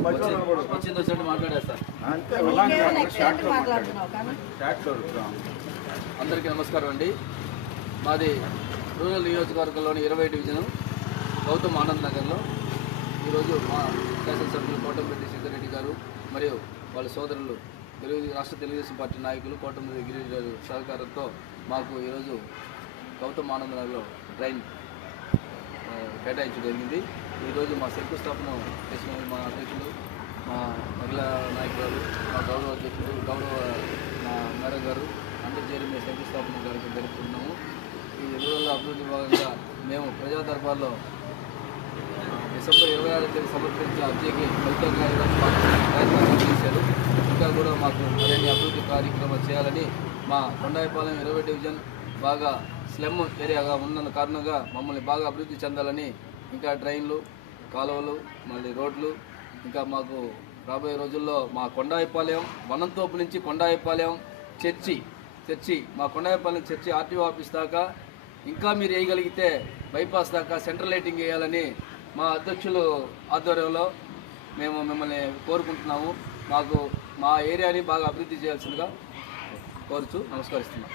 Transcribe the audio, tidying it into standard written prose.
వచ్చింది మాట్లాడేస్తారు. అందరికీ నమస్కారం అండి. మాది రూరల్ నియోజకవర్గంలోని 20 డివిజను గౌతమ్ ఆనంద్ నగర్లో ఈరోజు మా శాసనసభ్యులు కోటంరెడ్డి సిద్ధారెడ్డి గారు మరియు వాళ్ళ సోదరులు రాష్ట్ర తెలుగుదేశం పార్టీ నాయకులు కోటంరెడ్డి గిరిజ గారు సహకారంతో మాకు ఈరోజు గౌతమ్ ఆనంద్ నగర్లో ట్రైన్ కేటాయించడం జరిగింది. ఈరోజు మా శంకుస్థాపన చేసిన మా అధ్యక్షులు, మా మహిళా నాయకులు, మా గౌరవ అధ్యక్షులు, మా మేడం గారు అందరూ చేరి మేము శంకుస్థాపన కార్యక్రమం జరుపుకుంటున్నాము. ఈ రూరల్ అభివృద్ధి భాగంగా మేము ప్రజా దర్బార్లో డిసెంబర్ 26వ తేదీ సమర్పించిన అర్జీకి ఫలితంగా ప్రయత్నాలు చేశారు. ఇంకా కూడా మాకు మరిన్ని అభివృద్ధి కార్యక్రమాలు చేయాలని మా కొండాయిపాలెం 20 డివిజన్ బాగా స్లమ్ ఏరియాగా ఉన్న కారణంగా మమ్మల్ని బాగా అభివృద్ధి చెందాలని ఇంకా ట్రైన్లు, కాలువలు, మళ్ళీ రోడ్లు, ఇంకా మాకు రాబోయే రోజుల్లో మా కొండాయిపాలెం వనంతోపు నుంచి కొండాయిపాలెం చర్చి మా కొండాయిపాలెం చర్చి ఆర్టీఓ ఆఫీస్ దాకా ఇంకా మీరు వేయగలిగితే బైపాస్ దాకా సెంట్రల్ లైటింగ్ వేయాలని మా అధ్యక్షులు ఆధ్వర్యంలో మేము మిమ్మల్ని కోరుకుంటున్నాము. మాకు మా ఏరియాని బాగా అభివృద్ధి చేయాల్సిందిగా కోరుచు నమస్కరిస్తున్నాం.